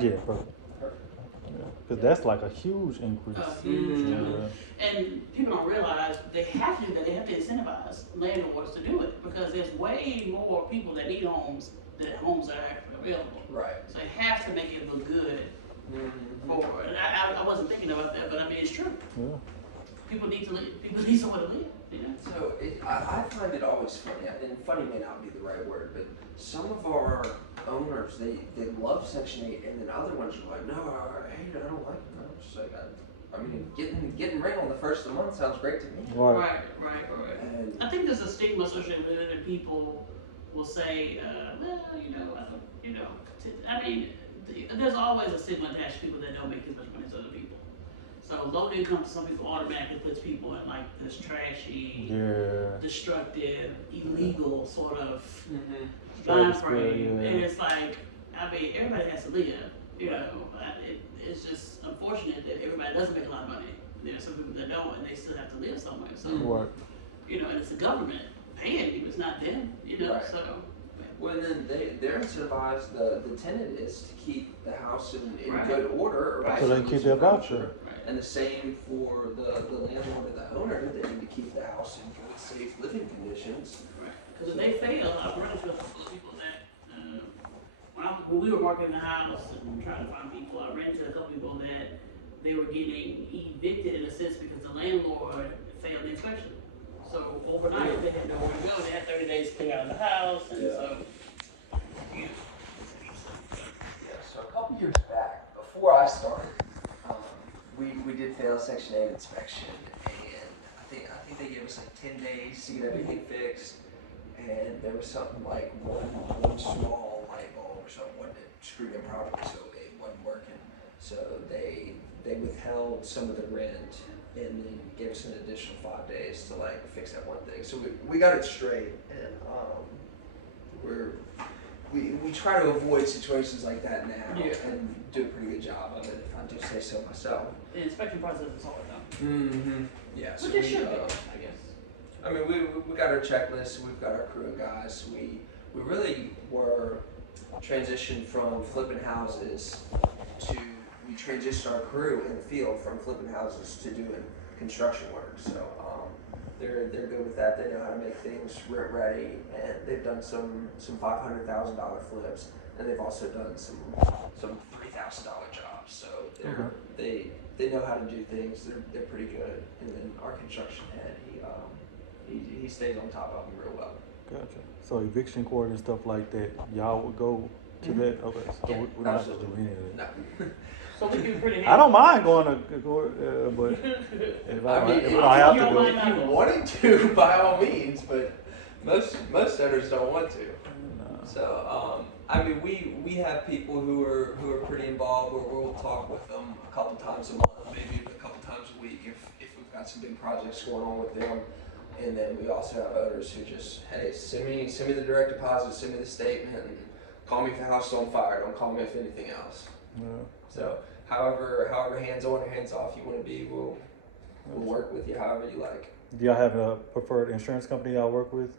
Yeah, perfect. Because that's like a huge increase. Huge. Yeah. And people don't realize they have to do that. They have to incentivize landlords to do it because there's way more people that need homes than homes that are actually available. Right. So they have to make it look good for. And I wasn't thinking about that, but I mean it's true. Yeah. People need to live. People need somewhere to live. You know? So I find it always funny, and funny may not be the right word, but some of our owners, they love Section 8, and then other ones are like, no, I hate it, I don't like it. I'm just like, I mean, getting rent on the first of the month sounds great to me. Right. And I think there's a stigma associated with it, and people will say, well, I mean, there's always a stigma attached to people that don't make as much money as other people. So low income to some people automatically puts people in like this trashy, destructive, illegal sort of mind frame. And it's like, I mean, everybody has to live, you know. It's just unfortunate that everybody doesn't make a lot of money. There are some people that don't, and they still have to live somewhere. So, you know, and it's the government paying you, it's not them, you know. So. Well, then they're incentivized. The tenant is to keep the house in good order, or so they keep their voucher. And the same for the landlord and the owner. They need to keep the house in good, safe living conditions. Because if they fail, I've run into a couple of people that when we were marketing the house and trying to find people, I ran into a couple of people that they were getting evicted in a sense because the landlord failed the inspection. So overnight they had nowhere to go. They had 30 days to clean out of the house, and so. Yeah. So a couple years back, before I started, we did fail a Section 8 inspection, and I think they gave us like 10 days to get everything fixed. And there was something like one small light bulb or something wasn't screwed in properly, so it wasn't working. So they withheld some of the rent and then gave us an additional 5 days to like fix that one thing. So we got it straight, and we try to avoid situations like that now and do a pretty good job of it, if I do say so myself. The inspection process is hard though. Yeah. So which it should be, I guess. I mean, we got our checklist, we've got our crew of guys. We really were transitioned from flipping houses to, we transitioned our crew in the field from flipping houses to doing construction work. So they're good with that. They know how to make things rent ready, and they've done some $500,000 flips, and they've also done some $3,000 jobs. So they know how to do things. They're pretty good. And then our construction head, he stays on top of them real well. Gotcha. So eviction court and stuff like that, y'all would go to that? Okay, so we don't have to do any of that. No. So we can pretty. I don't mind going to court, but if I have to do it. If you wanted to, by all means, but most owners don't want to. No. So I mean, we have people who are pretty involved, where we'll talk with them a couple times a month, maybe a couple times a week if we've got some big projects going on with them. And then we also have owners who just, hey, send me the direct deposit, send me the statement, and call me if the house is on fire. Don't call me if anything else. Yeah. So however hands on or hands off you want to be, we'll work with you however you like. Do y'all have a preferred insurance company y'all work with,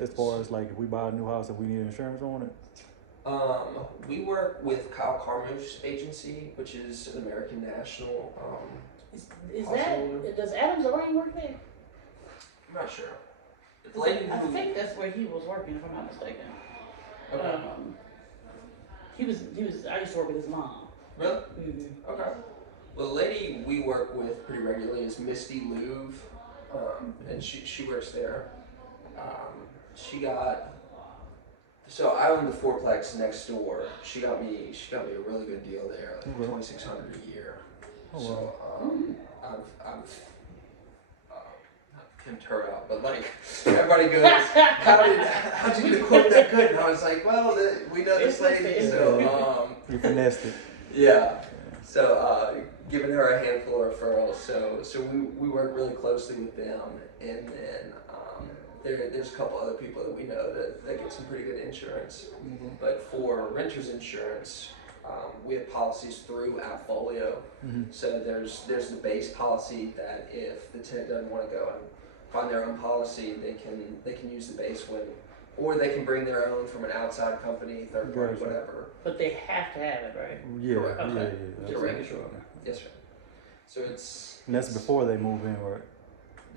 as far as like if we buy a new house and we need insurance on it? We work with Kyle Carmouche's agency, which is an American National. Does Adams Lorraine work there? I'm not sure. I think that's where he was working, if I'm not mistaken. Okay. He was. I used to work with his mom. Really? Mm-hmm. Okay. Well, the lady we work with pretty regularly is Misty Louv, and she works there. So I own the fourplex next door. She got me a really good deal there, like $2,600 a year. Oh, so I've Tim Turtle, but like everybody goes, how'd you get a quote that good? And I was like, well, we know this lady, so you finessed it. Yeah. So giving her a handful of referrals. So we work really closely with them, and then there's a couple other people that we know that get some pretty good insurance. Mm-hmm. But for renters insurance, we have policies through Appfolio. Mm-hmm. So there's the base policy that if the tenant doesn't want to go and find their own policy, they can use the base when or they can bring their own from an outside company, third party, Gotcha. whatever. But they have to have it, right? Yeah, Correct. yeah, Okay. yeah. Just making sure. Yes, sir. So it's. And that's before they move in, right?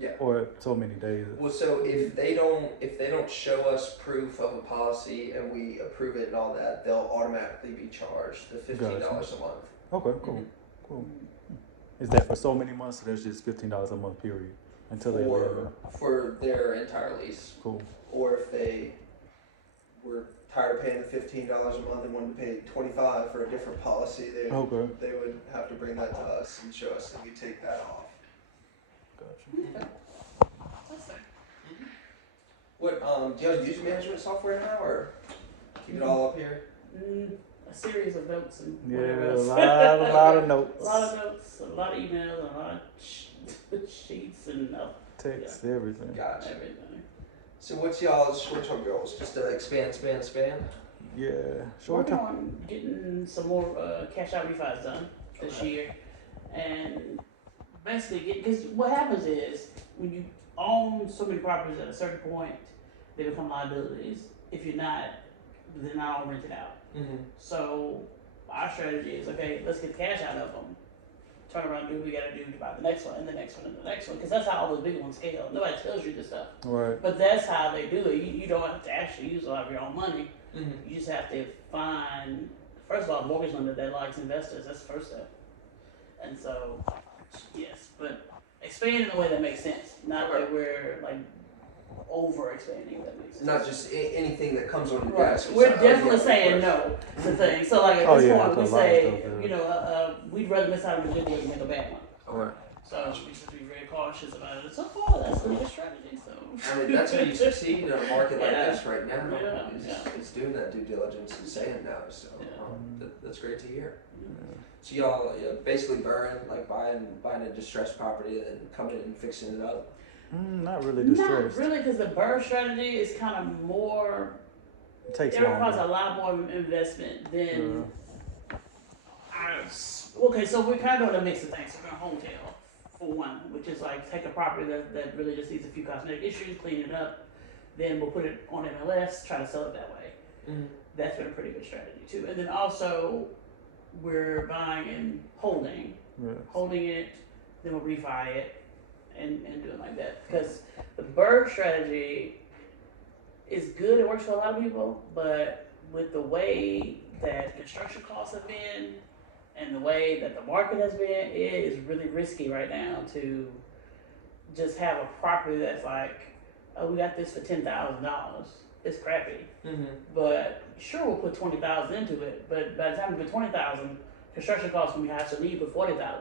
Yeah. Or so many days. Well, so if they don't show us proof of a policy and we approve it and all that, they'll automatically be charged the $15 a month. Okay, cool, cool. Is that for so many months, or that's just $15 a month period until they leave? For their entire lease. Cool. Or if they were tired of paying the $15 a month and wanted to pay $25 for a different policy, they would have to bring that to us and show us that we take that off. Gotcha. Okay. That's fair. What do y'all use management software now, or keep it all up here? A series of notes and Yeah, whatever a else. lot of notes. A lot of notes, a lot of emails, a lot of sheets and Text, everything. Gotcha. everything. So what's y'all's short-term goals? Just to expand. Yeah, short Working term. on getting some more cash out refis done this year, and basically because what happens is when you own so many properties at a certain point, they become liabilities. If you're not, they're not all rented out. Mm-hmm. So our strategy is, okay, let's get the cash out of them, turn around and do what we gotta do to buy the next one and the next one and the next one, because that's how all those big ones scale. Nobody tells you this stuff, Right. but that's how they do it. You don't have to actually use a lot of your own money. Mm-hmm. You just have to find, first of all, a mortgage lender that likes investors. That's the first step. And so, yes, but expand in a way that makes sense. Not that we're like over expanding, if that makes sense. Not just anything that comes on your Right. desk. We're definitely saying no to things. So like at Oh, this yeah, point, we that's a lot of say, stuff, yeah. you know, we'd rather miss out on a good deal than make a bad one. Alright. So we just be very cautious about it. So far, that's a good strategy. So. I mean, that's how you succeed in a market like Yeah. this right now. Yeah. Is doing that due diligence and saying no. So Yeah. that's great to hear. Yeah. So y'all basically buying a distressed property and then coming in and fixing it up. Not really Not distressed. really, because the BRRRR strategy is kind of more. It takes It requires a longer. lot more investment than Yeah. ours. Okay, so we're kind of doing a mix of things. We're going to hometail for one, which is like take a property that really just needs a few cosmetic issues, clean it up, then we'll put it on MLS, try to sell it that way. Mm-hmm. That's been a pretty good strategy too. And then also we're buying and holding it, then we'll refi it and do it like that. Because the BRRRR strategy is good, it works for a lot of people, but with the way that construction costs have been and the way that the market has been, it is really risky right now to just have a property that's like, oh, we got this for $10,000. It's crappy. Mm-hmm. But sure, we'll put $20,000 into it. But by the time we put $20,000, construction costs will be high, so then you put $40,000,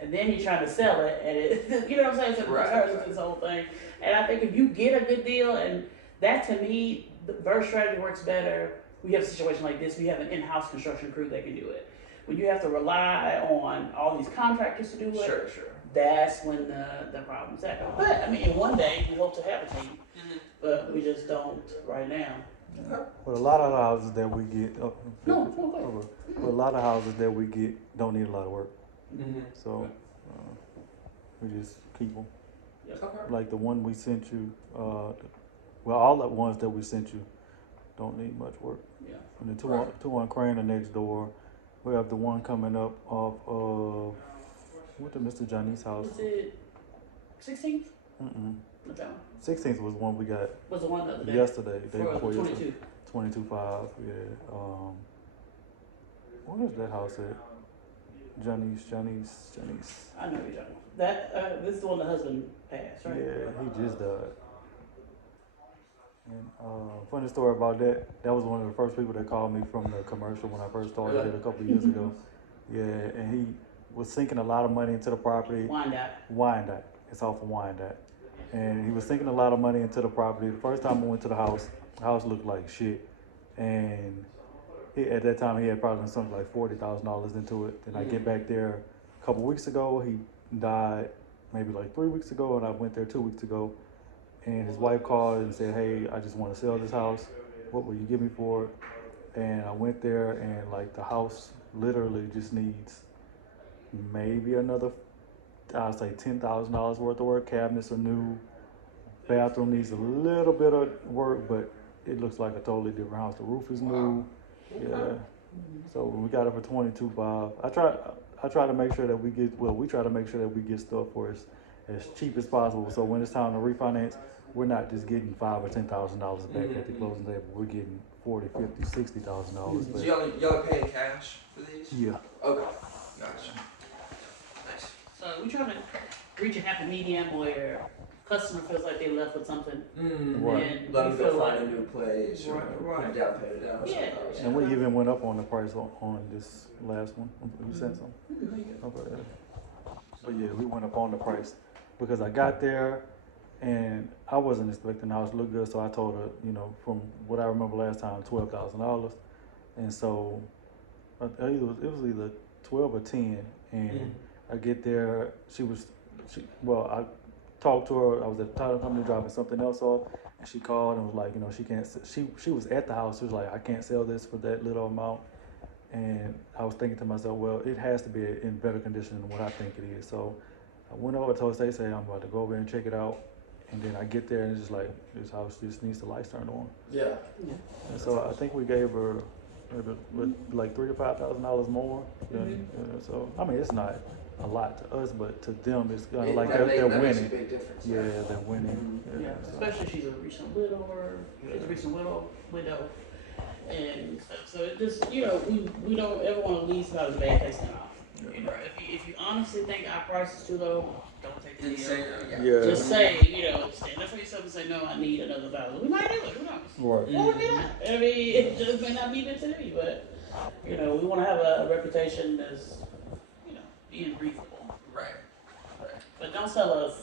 and then you're trying to sell it, and it, you know what I'm saying? So it turns into this whole thing. And I think if you get a good deal, and that to me, the BRRRR strategy works better. We have a situation like this. We have an in-house construction crew that can do it. When you have to rely on all these contractors to do it, Sure. that's when the problems happen. But I mean, in one day, we hope to have a team, but we just don't right now. But a lot of the houses that we get, No. but a lot of houses that we get don't need a lot of work. Mm-hmm. So we just keep them. Okay. Like the one we sent you, well, all the ones that we sent you don't need much work. Yeah. And the two on Craner next door. We have the one coming up off of what the Mr. Johnny's house. Was it 16th? Not that one. 16th was one we got Was the one the other day? yesterday, day For before 22. yesterday. 22.5, yeah. Where is that house at? Johnny's. I know what you're talking about. That this is the one the husband passed, right? Yeah, he just died. And funny story about that. That was one of the first people that called me from the commercial when I first started it a couple of years ago. Yeah, and he was sinking a lot of money into the property. Wyandotte. It's off of Wyandotte. And he was sinking a lot of money into the property. The first time I went to the house looked like shit. And at that time, he had probably something like $40,000 into it. Then I get back there a couple weeks ago. He died maybe like 3 weeks ago, and I went there 2 weeks ago. And his wife called and said, hey, I just want to sell this house. What will you give me for it? And I went there, and like the house literally just needs maybe another, I'd say $10,000 worth of work. Cabinets are new. Bathroom needs a little bit of work, but it looks like a totally different house. The roof is new. Yeah. So we got it for 22.5. I try to make sure that we try to make sure that we get stuff for as cheap as possible. So when it's time to refinance, we're not just getting $5,000 or $10,000 back at the closing table. We're getting $40,000, $50,000, $60,000 back. So y'all paying cash for these? Yeah. Okay. Gotcha. Nice. So we trying to reach a happy medium where customer feels like they left with something. Right. And Let we them go feel find like, a new place or Right. put a down payment down or Yeah. something. And we even went up on the price on this last one. You sent some? Okay. But yeah, we went up on the price because I got there and I wasn't expecting the house to look good. So I told her, you know, from what I remember last time, $12,000. And so it was either 12 or 10. And I get there, I talked to her. I was at the title company dropping something else off, and she called and was like, you know, she can't. She was at the house. She was like, I can't sell this for that little amount. And I was thinking to myself, well, it has to be in better condition than what I think it is. So I went over to Stacey, I'm about to go over and check it out. And then I get there and it's just like, this house just needs the lights turned on. Yeah. And so I think we gave her maybe like $3,000 to $5,000 more. So I mean, it's not a lot to us, but to them, it's kind of like they're That makes a winning. big difference. Yeah, they're winning. Yeah, So. especially she's a recent widower. She's a recent widow, and so it just, you know, we don't ever want to leave somebody with a bad taste in their mouth. You know, if you honestly think our price is too low, don't take the deal. Yeah. Just say, you know, stand up for yourself and say, no, I need another $1,000. We might do it. Who knows? Right. Or maybe not. I mean, it just may not be meant to me, but you know, we want to have a reputation that's, you know, being reasonable. Right. But don't sell us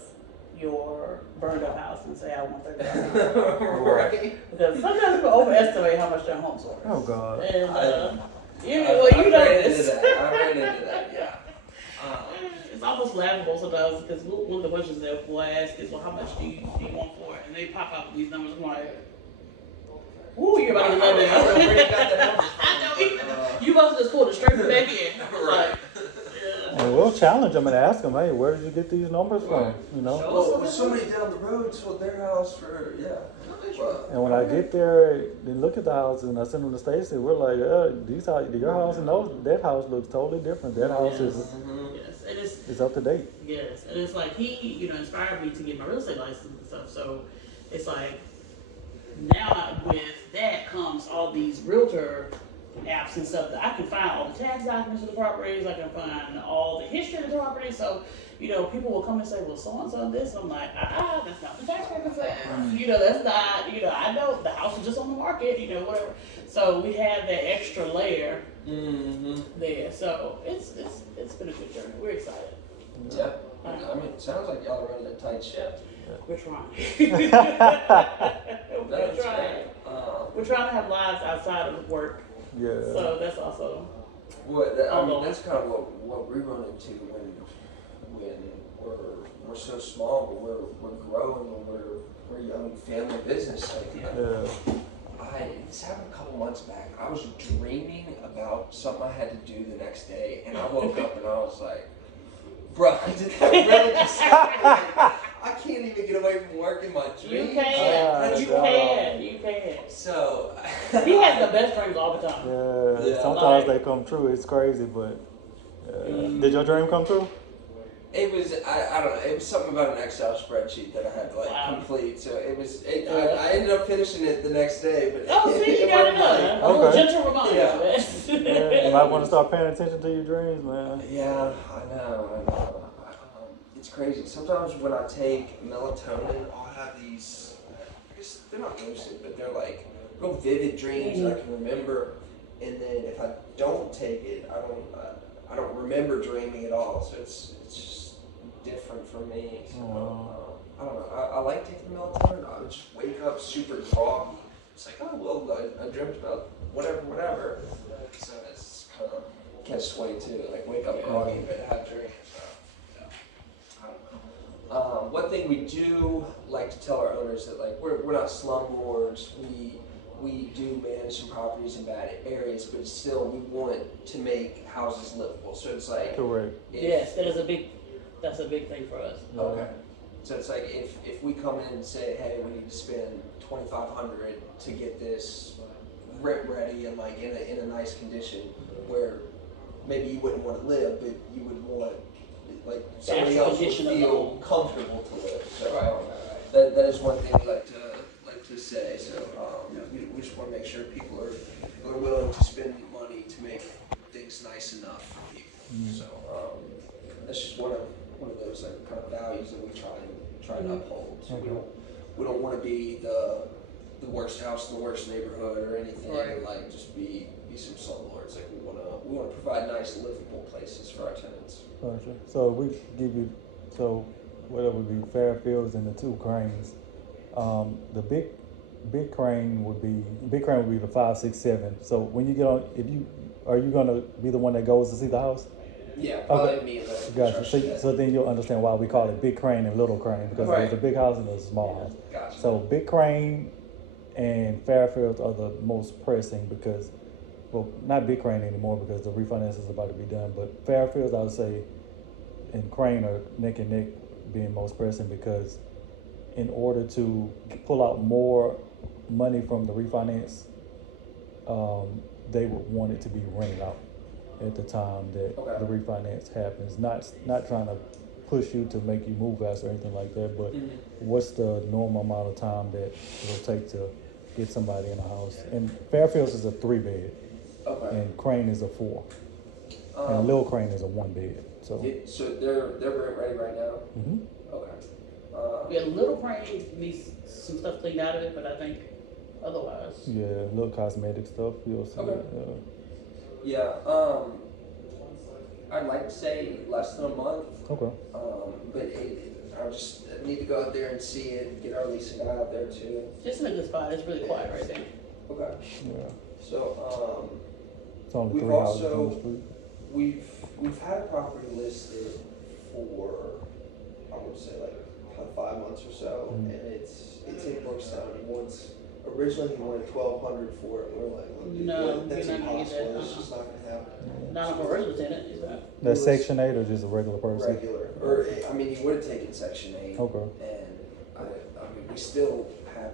your burned up house and say I want $30,000. Right. Because sometimes people overestimate how much their home's worth. Oh God. And I've know ran this. into that. I've ran into that. Yeah. It's almost laughable sometimes because one of the questions that we'll ask is, well, how much do you want for it? And they pop out with these numbers. I'm like, ooh, you're about to love that. I don't know where you got that number I know from, either. You must have just pulled it straight from back in. Right. Like, And we'll challenge them and ask them, hey, where did you get these numbers from? You know. Well, somebody down the road sold their house for And when I get there and look at the houses and I send them to Stacy, we're like, your house and that house looks totally different. That house yes, and is up to date. yes, and it's like he, you know, inspired me to get my real estate license and stuff. So it's like now with that comes all these realtor apps and stuff that I can find all the tax documents of the properties. I can find all the history of the property. So, you know, people will come and say, well, so and so this. I'm like, that's not the tax record for. You know, that's not. You know, I know the house was just on the market. You know, whatever. So we have that extra layer there. So it's been a good journey. We're excited. Yeah. I mean, it sounds like y'all are running a tight ship. We're trying. That's We're trying. great. We're trying to have lives outside of work. Yeah. So that's also. That's kind of what we run into when we're so small, but we're growing and we're a young family business. This happened a couple months back. I was dreaming about something I had to do the next day, and I woke up and I was like, bro, did that really just happen? I can't even get away from work in my dreams. You can. You can. So He has the best dreams all the time. Yeah. Sometimes they come true. It's crazy, but did your dream come true? it was I don't know. It was something about an Excel spreadsheet that I had to complete. So it was. I ended up finishing it the next day, but See, you got another. A little gentle reminder. You might want to start paying attention to your dreams, man. Yeah, I know. It's crazy. Sometimes when I take melatonin, I'll have these. I guess they're not lucid, but they're like real vivid dreams that I can remember. And then if I don't take it, I don't remember dreaming at all. So it's just different for me. So, I don't know. I like taking melatonin. I would just wake up super groggy. It's like, oh well, I dreamt about whatever. So it's kind of catch-22. Like wake up groggy but have dreams. One thing we do like to tell our owners that like we're not slumlords. We do manage some properties in bad areas, but still we want to make houses livable. So it's like correct. Yes, that's a big thing for us. Okay. So it's like if we come in and say, hey, we need to spend $2,500 to get this rent ready and like in a nice condition, where maybe you wouldn't want to live, but you would want like somebody else would feel comfortable to live. So that is one thing we like to say. So we just want to make sure people are willing to spend money to make things nice enough for people. So that's just one of those like kind of values that we try to uphold. So we don't want to be the worst house in the worst neighborhood or anything, and like just be some slumlords. Like we want to provide nice livable places for our tenants. Gotcha. So we give you, so whatever would be Fairfields and the 2 cranes. The big crane would be the 5, 6, 7. So when you get on, are you gonna be the one that goes to see the house? Yeah, probably me and the Gotcha. So then you'll understand why we call it big crane and little crane, because there's a big house and there's a small house. Gotcha. So big crane and Fairfields are the most pressing because, well, not big crane anymore because the refinance is about to be done, but Fairfields I would say and crane are neck and neck being most pressing, because in order to pull out more money from the refinance, they would want it to be rented out at the time that the refinance happens. Not trying to push you to make you move fast or anything like that, but what's the normal amount of time that it'll take to get somebody in a house? And Fairfields is a 3-bed, and Crane is a 4, and Lil Crane is a 1-bed. So they're rent ready right now. Mm-hmm. Yeah, Little Crane needs some stuff cleaned out of it, but I think otherwise. Yeah, little cosmetic stuff. You'll see. Yeah, I'd like to say less than a month. Okay. But I just need to go out there and see it, get our leasing guy out there too. Just in a good spot. It's really quiet right there. Okay. Yeah. So, it's only we've 3 houses on the also, street. we've had a property listed for, I would say like 5 months or so, and it's in Brookstown. Originally he wanted $1,200 for it. We're like, no, that's you're not gonna get impossible. that. It's just not gonna happen. Not for a regular tenant, is that? That's Section 8 or just a regular person? Regular, or I mean, he would have taken Section 8. Okay. And I mean, we still have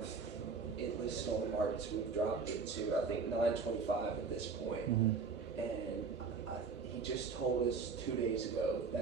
it listed on the market, so we've dropped it to I think $925 at this point. Mm-hmm. And he just told us 2 days ago that